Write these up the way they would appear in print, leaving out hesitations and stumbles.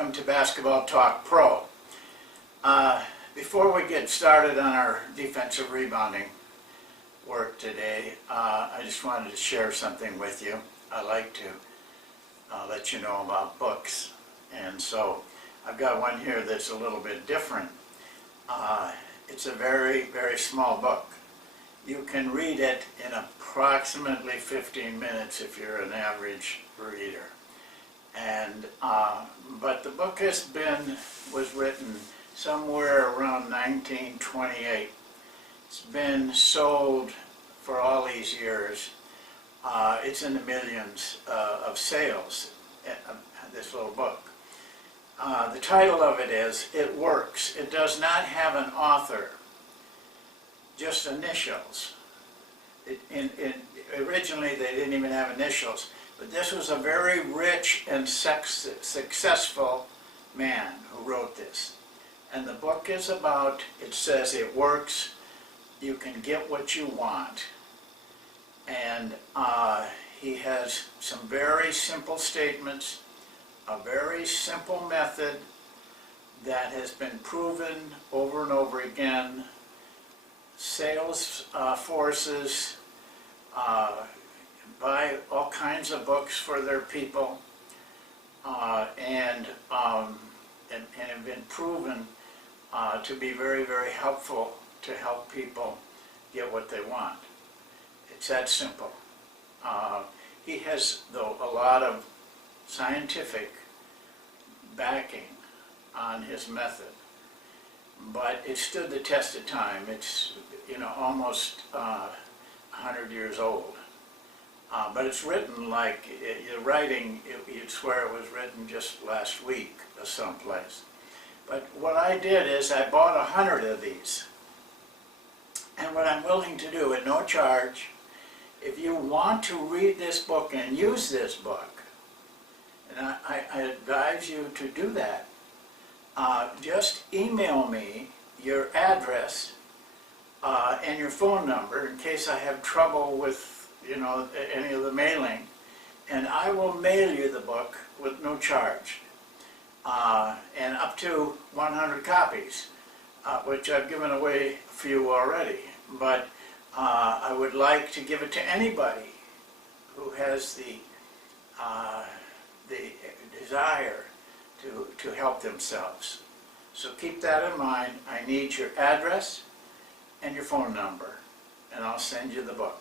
welcome to Basketball Talk Pro. Before we get started on our defensive rebounding work today, I just wanted to share something with you. I like to let you know about books, and so I've got one here that's a little bit different. It's a very, very small book. You can read it in approximately 15 minutes if you're an average reader. And but the book was written somewhere around 1928. It's been sold for all these years. It's in the millions of sales, this little book. The title of it is It Works. It does not have an author, just initials. Originally they didn't even have initials, but this was a very rich and successful man who wrote this. And the book is about, it says it works, you can get what you want. And he has some very simple statements, a very simple method that has been proven over and over again. Sales forces buy all kinds of books for their people, and have been proven to be very, very helpful to help people get what they want. It's that simple. He has, though, a lot of scientific backing on his method, but it stood the test of time. It's, almost 100 years old. But it's written like, you'd swear it was written just last week or someplace. But what I did is I bought 100 of these. And what I'm willing to do at no charge, if you want to read this book and use this book, and I advise you to do that, just email me your address and your phone number in case I have trouble with any of the mailing, and I will mail you the book with no charge, and up to 100 copies, which I've given away a few already. But I would like to give it to anybody who has the desire to help themselves. So keep that in mind. I need your address and your phone number, and I'll send you the book.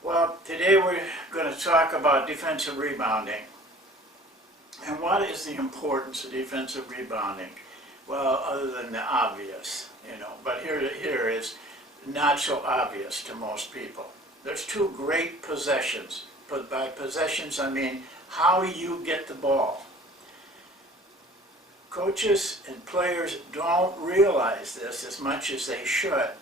Well, today we're going to talk about defensive rebounding. And what is the importance of defensive rebounding? Well, other than the obvious, but here is not so obvious to most people. There's two great possessions. But by possessions, I mean how you get the ball. Coaches and players don't realize this as much as they should,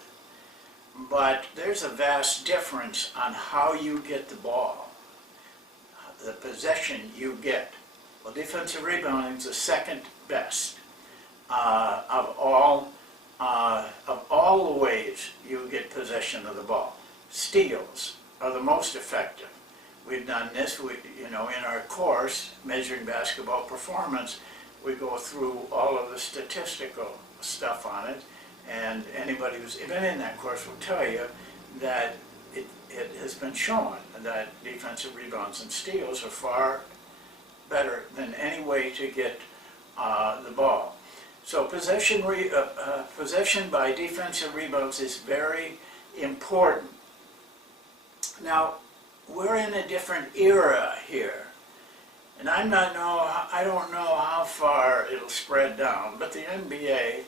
but there's a vast difference on how you get the ball, the possession you get. Well, defensive rebounding is the second best of all the ways you get possession of the ball. Steals are the most effective. We've done this, in our course, Measuring Basketball Performance. We go through all of the statistical stuff on it, and anybody who's been in that course will tell you that it has been shown that defensive rebounds and steals are far better than any way to get the ball. So possession by defensive rebounds is very important. Now, we're in a different era here. And I don't know how far it'll spread down, but the NBA,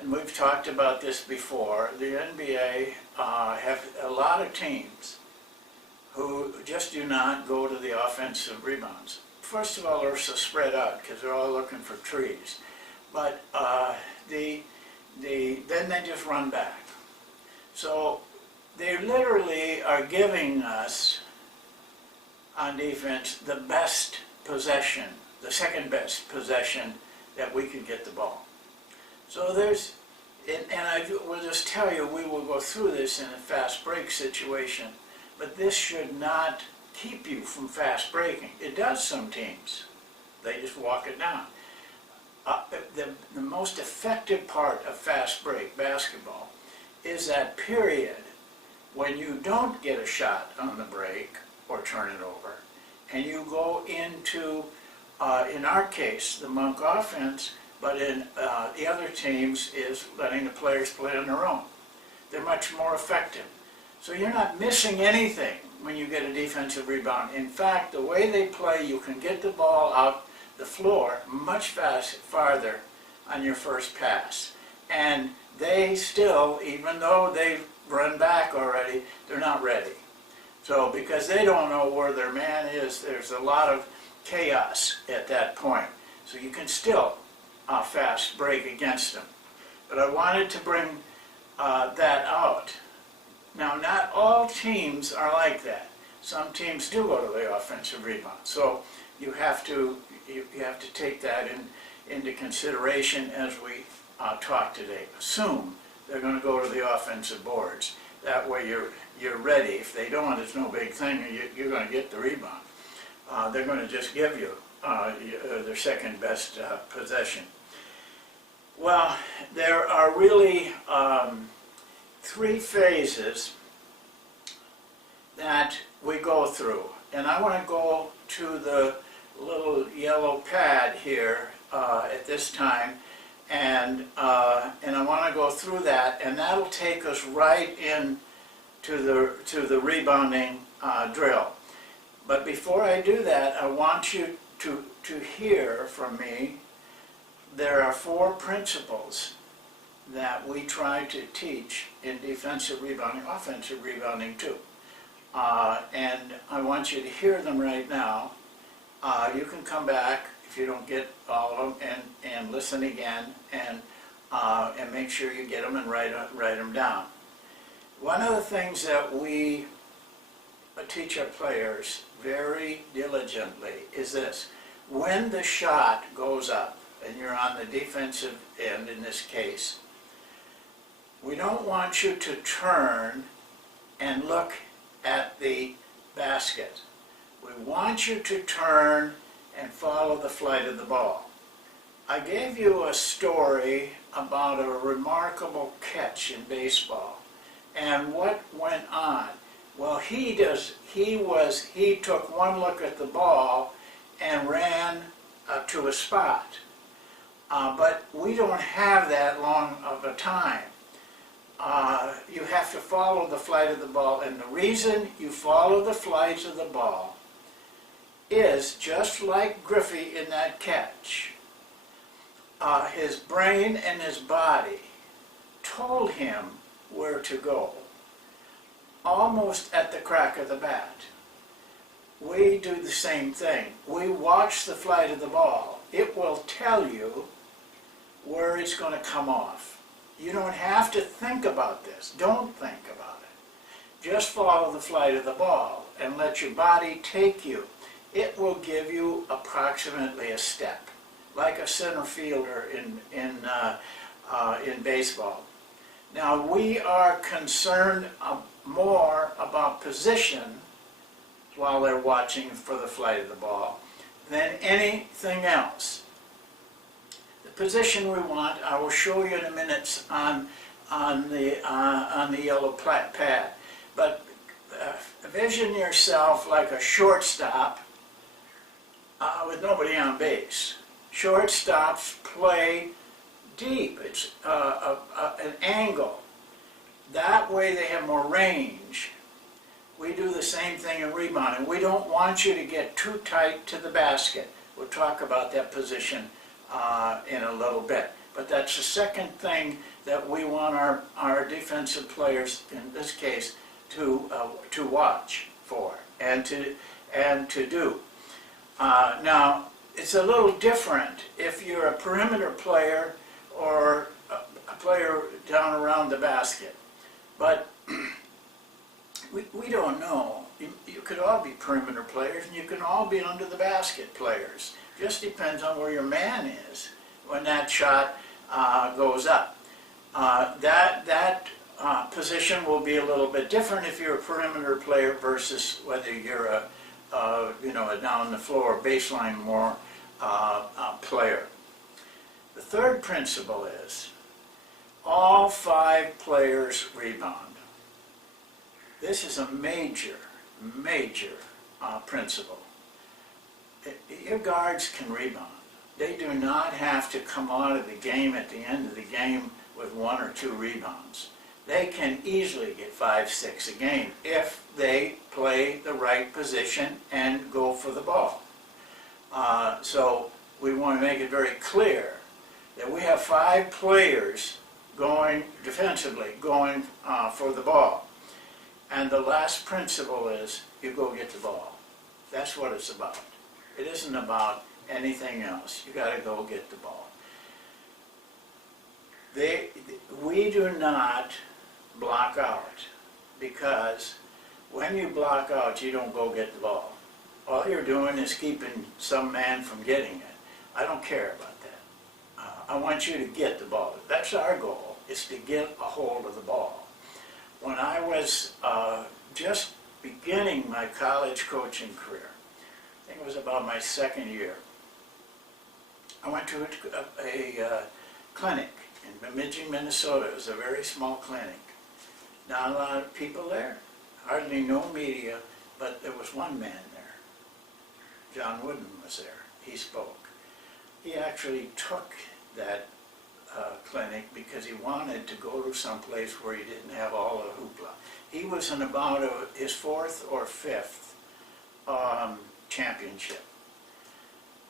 and we've talked about this before, the NBA have a lot of teams who just do not go to the offensive rebounds. First of all, they're so spread out because they're all looking for trees. But then they just run back. So they literally are giving us, on defense, the best possession, the second best possession that we could get the ball. So and I will just tell you, we will go through this in a fast break situation, but this should not keep you from fast breaking. It does some teams. They just walk it down. the most effective part of fast break basketball is that period when you don't get a shot on the break or turn it over, and you go into, in our case, the Monk offense, but in the other teams is letting the players play on their own. They're much more effective. So you're not missing anything when you get a defensive rebound. In fact, the way they play, you can get the ball out the floor much farther on your first pass. And they still, even though they've run back already, they're not ready. So because they don't know where their man is, there's a lot of chaos at that point. So you can still fast break against them. But I wanted to bring that out. Now, not all teams are like that. Some teams do go to the offensive rebound. So you have to take that into consideration as we talk today. Assume they're going to go to the offensive boards. That way you're ready. If they don't, it's no big thing. You're going to get the rebound. They're going to just give you their second best possession. Well, there are really three phases that we go through. And I want to go to the little yellow pad here at this time, and I want to go through that, and that'll take us right in to the rebounding drill. But before I do that, I want you to hear from me. There are 4 principles that we try to teach in defensive rebounding, offensive rebounding too. And I want you to hear them right now. You can come back if you don't get all of them and listen again and make sure you get them and write them down. One of the things that we teach our players very diligently is this. When the shot goes up, and you're on the defensive end in this case, we don't want you to turn and look at the basket. We want you to turn and follow the flight of the ball. I gave you a story about a remarkable catch in baseball and what went on. Well, he took one look at the ball and ran to a spot. But we don't have that long of a time. You have to follow the flight of the ball, and the reason you follow the flight of the ball is just like Griffey in that catch. His brain and his body told him where to go, almost at the crack of the bat. We do the same thing. We watch the flight of the ball. It will tell you where it's going to come off. You don't have to think about this. Don't think about it. Just follow the flight of the ball and let your body take you. It will give you approximately a step, like a center fielder in baseball. Now, we are concerned more about position while they're watching for the flight of the ball than anything else. The position we want, I will show you in a minute on the yellow pad. But envision yourself like a shortstop with nobody on base. Shortstops play deep. It's an angle. That way they have more range. We do the same thing in rebounding. We don't want you to get too tight to the basket. We'll talk about that position in a little bit. But that's the second thing that we want our defensive players, in this case, to watch for and to do. Now, it's a little different if you're a perimeter player or a player down around the basket. But we don't know. You could all be perimeter players, and you can all be under the basket players. Just depends on where your man is when that shot goes up. That position will be a little bit different if you're a perimeter player versus whether you're a down the floor baseline more player. The third principle is all 5 players rebound. This is a major principle. Your guards can rebound. They do not have to come out of the game at the end of the game with 1 or 2 rebounds. They can easily get 5, 6 a game if they play the right position and go for the ball. So we want to make it very clear that we have 5 players going defensively, going for the ball. And the last principle is you go get the ball. That's what it's about. It isn't about anything else. You got to go get the ball. We do not block out, because when you block out, you don't go get the ball. All you're doing is keeping some man from getting it. I don't care about that. I want you to get the ball. That's our goal, is to get a hold of the ball. When I was just beginning my college coaching career, I think it was about my 2nd year, I went to a clinic in Bemidji, Minnesota. It was a very small clinic. Not a lot of people there, hardly no media, but there was one man there. John Wooden was there. He spoke. He actually took that clinic because he wanted to go to some place where he didn't have all the hoopla. He was in about his 4th or 5th championship.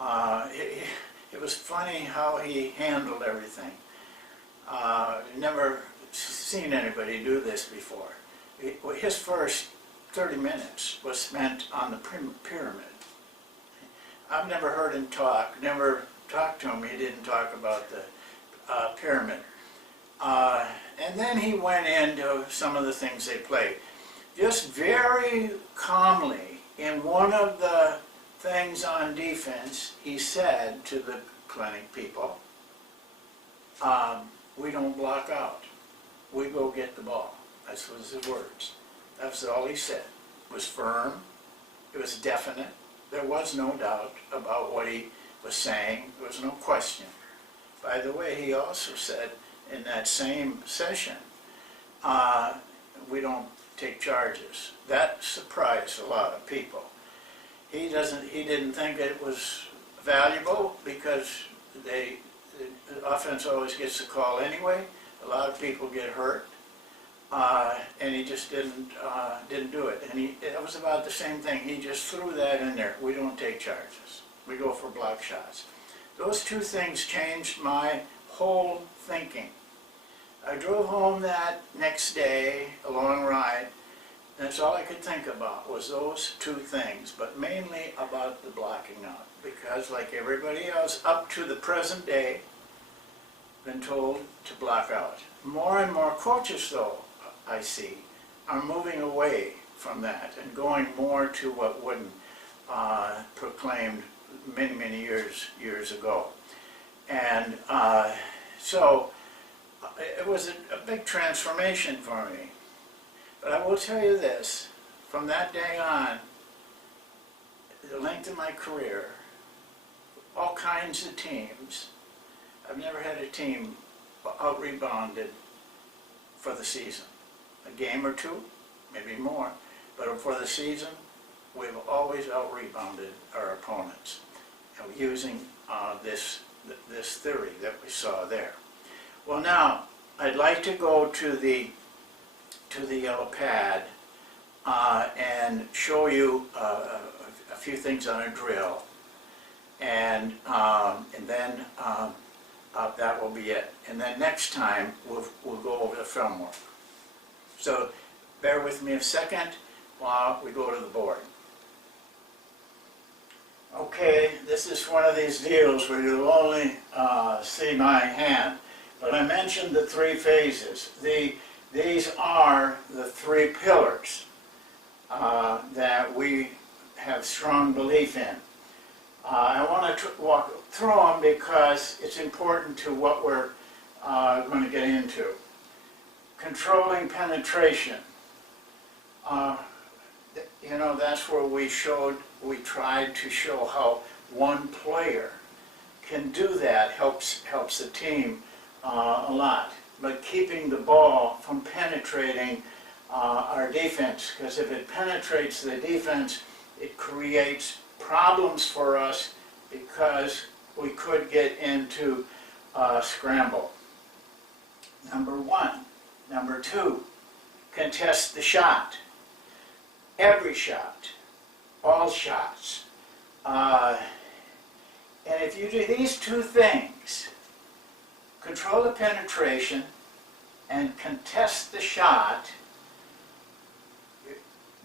It was funny how he handled everything. Never seen anybody do this before. His first 30 minutes was spent on the pyramid. I've never heard him talk, never talked to him. He didn't talk about the pyramid. And then he went into some of the things they played. Just very calmly, in one of the things on defense, he said to the clinic people, we don't block out. We go get the ball. That was his words. That's all he said. It was firm. It was definite. There was no doubt about what he was saying. There was no question. By the way, he also said in that same session, we don't take charges. That surprised a lot of people. He didn't think it was valuable because the offense always gets the call anyway. A lot of people get hurt, and he just didn't do it. And it was about the same thing. He just threw that in there. We don't take charges. We go for block shots. Those 2 things changed my whole thinking. I drove home that next day, a long ride. That's all I could think about was those 2 things, but mainly about the blocking out. Because like everybody else, up to the present day, been told to block out. More and more coaches, though, I see, are moving away from that and going more to what Wooden proclaimed many, many years ago. And so it was a big transformation for me. But I will tell you this, from that day on, the length of my career, all kinds of teams, I've never had a team out-rebounded for the season. A game or 2, maybe more, but for the season, we've always out-rebounded our opponents using this theory that we saw there. Well, now, I'd like to go to the yellow pad and show you a few things on a drill, and then that will be it. And then next time we'll go over the film work. So bear with me a second while we go to the board. Okay, this is one of these deals where you'll only see my hand. But I mentioned the 3 phases. These are the 3 pillars that we have strong belief in. I want to walk through them because it's important to what we're going to get into. Controlling penetration. You know, that's where we tried to show how one player can do that helps the team a lot. But keeping the ball from penetrating our defense, because if it penetrates the defense, it creates problems for us because we could get into scramble. Number one. Number two, contest the shot. Every shot, all shots. And if you do these two things, control the penetration and contest the shot,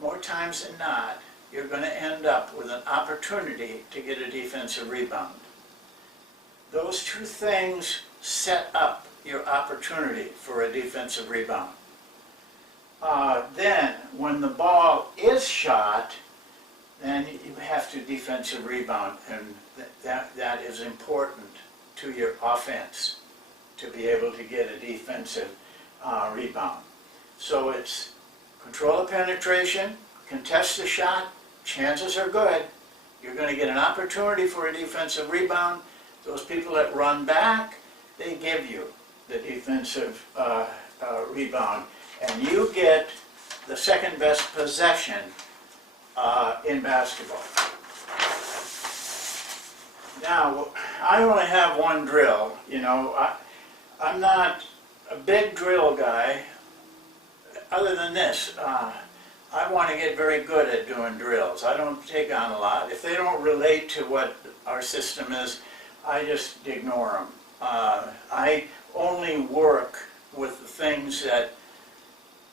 more times than not, you're going to end up with an opportunity to get a defensive rebound. Those two things set up your opportunity for a defensive rebound. Then, when the ball is shot, then you have to defensive rebound, and that is important to your offense to be able to get a defensive rebound. So it's control the penetration, contest the shot, chances are good you're going to get an opportunity for a defensive rebound. Those people that run back, they give you the defensive rebound, and you get the second best possession in basketball. Now, I only have one drill. You know, I'm not a big drill guy. Other than this, I want to get very good at doing drills. I don't take on a lot. If they don't relate to what our system is, I just ignore them. I only work with the things that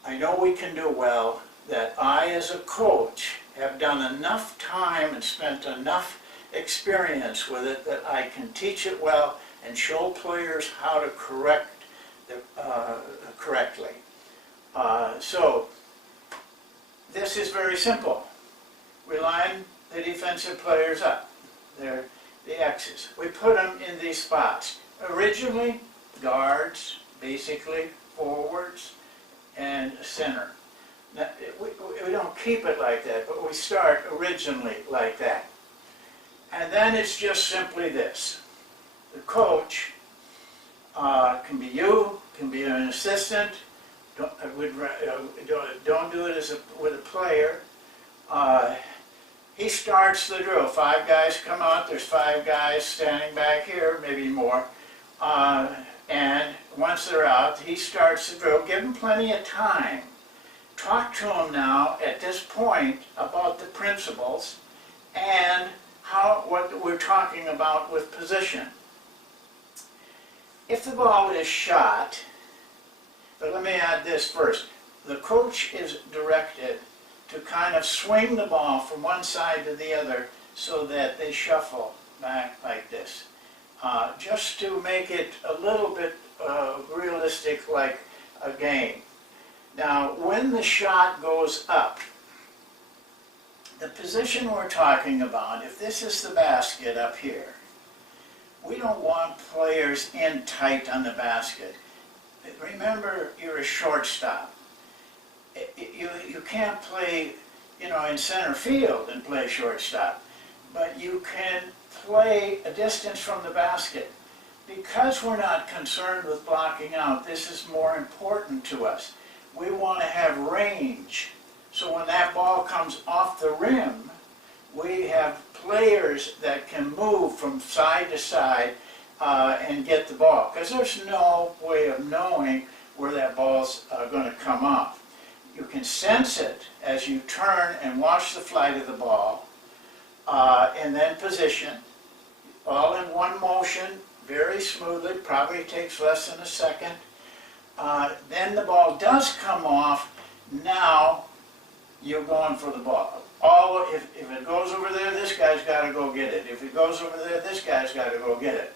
I know we can do well, that I as a coach have done enough time and spent enough experience with it that I can teach it well and show players how to correct correctly. So this is very simple. We line the defensive players up. They're the X's. We put them in these spots. Originally, guards, basically forwards, and center. Now, we don't keep it like that, but we start originally like that. And then it's just simply this. The coach can be you, can be an assistant. Don't do it with a player. He starts the drill. 5 guys come out. There's 5 guys standing back here, maybe more. And once they're out, he starts the drill. Give them plenty of time. Talk to them now at this point about the principles and what we're talking about with position. If the ball is shot, but let me add this first. The coach is directed to kind of swing the ball from one side to the other so that they shuffle back like this. Just to make it a little bit realistic, like a game. Now, when the shot goes up, the position we're talking about, if this is the basket up here, we don't want players in tight on the basket. Remember, you're a shortstop. You can't play, in center field and play shortstop, but you can play a distance from the basket. Because we're not concerned with blocking out, this is more important to us. We want to have range. So when that ball comes off the rim, we have players that can move from side to side and get the ball. Because there's no way of knowing where that ball's going to come off. You can sense it as you turn and watch the flight of the ball, and then position, all in one motion, very smoothly, probably takes less than a second. Then the ball does come off. Now you're going for the ball. If it goes over there, this guy's got to go get it. If it goes over there, this guy's got to go get it.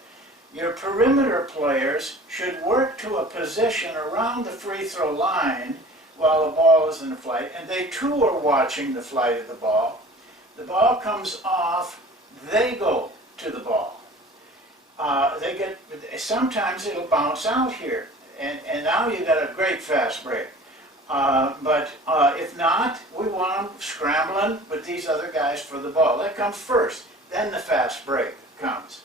Your perimeter players should work to a position around the free throw line while the ball is in flight, and they too are watching the flight of the ball. The ball comes off, they go to the ball. Sometimes it'll bounce out here, and now you got a great fast break. But if not, we want them scrambling with these other guys for the ball. That comes first, then the fast break comes.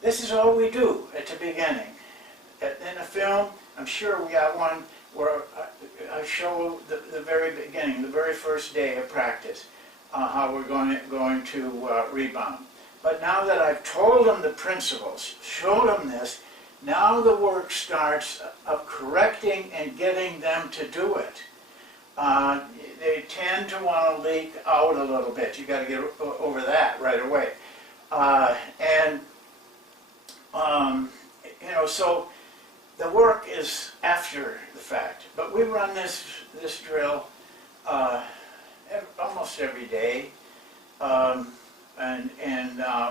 this is all we do at the beginning. In a film, I'm sure we got one where I show the very beginning, the very first day of practice, how we're going to rebound. But now that I've told them the principles, showed them this, now the work starts of correcting and getting them to do it. They tend to want to leak out a little bit. You got to get over that right away. You know, so the work is after the fact. But we run this drill almost every day.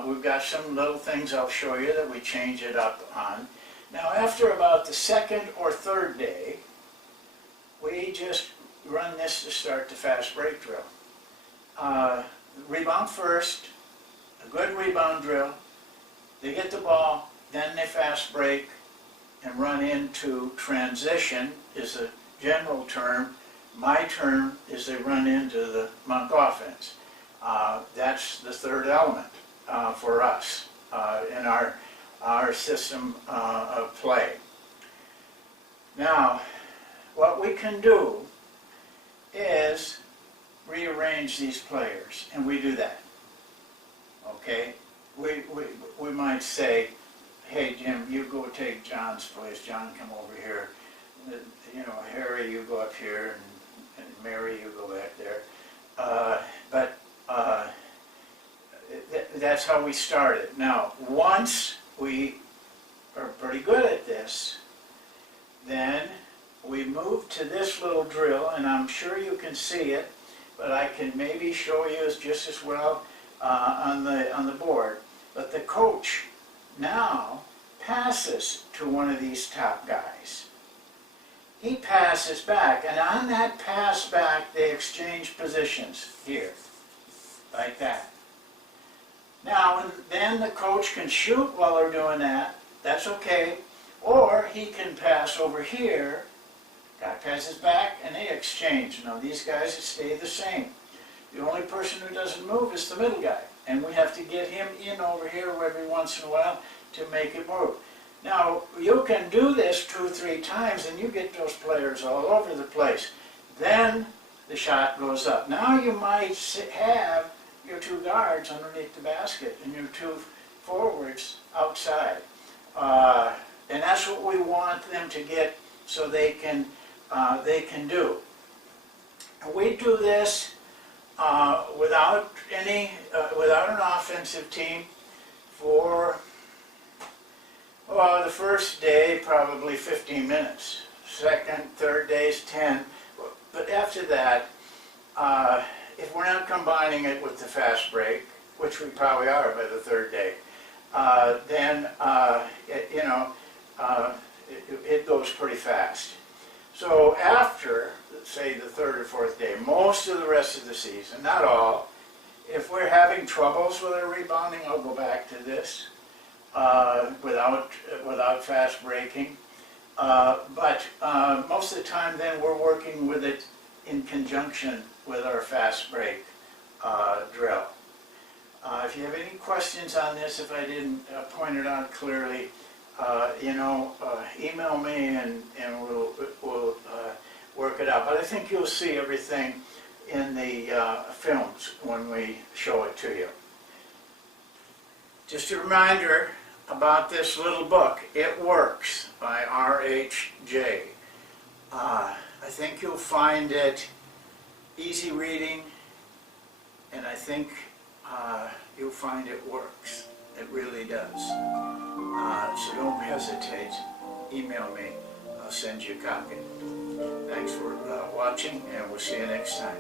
We've got some little things I'll show you that we change it up on. Now, after about the second or third day, we just run this to start the fast break drill. Rebound first, a good rebound drill. They get the ball, then they fast break and run into transition is a general term. My term is they run into the monk offense. That's the third element for us in our system of play. Now, what we can do is rearrange these players, and we do that. Okay? We might say, hey Jim, you go take John's place. John, come over here. You know, Harry, you go up here, and Mary, you go back there. That's how we started. Now, once we are pretty good at this, then we move to this little drill, and I'm sure you can see it, but I can maybe show you just as well on the board. But the coach now passes to one of these top guys. He passes back, and on that pass back, they exchange positions here, like that. Now, and then the coach can shoot while they're doing that. That's okay. Or he can pass over here. Guy passes back, and they exchange. Now, these guys stay the same. The only person who doesn't move is the middle guy, and we have to get him in over here every once in a while to make it move. Now, you can do this 2 or 3 times, and you get those players all over the place. Then the shot goes up. Now you might have your 2 guards underneath the basket and your 2 forwards outside. And that's what we want them to get so they can do. We do this without an offensive team for the first day probably 15 minutes. Second, third days 10. But after that, if we're not combining it with the fast break, which we probably are by the third day, then it goes pretty fast. So after, say, the third or fourth day, most of the rest of the season, not all, if we're having troubles with our rebounding, I'll go back to this without fast breaking. But most of the time then we're working with it in conjunction with our fast break drill. If you have any questions on this, if I didn't point it out clearly, email me and we'll work it out. But I think you'll see everything in the films when we show it to you. Just a reminder about this little book, It Works, by R.H.J. I think you'll find it easy reading, and I think you'll find it works. It really does. So don't hesitate. Email me. I'll send you a copy. Thanks for watching, and we'll see you next time.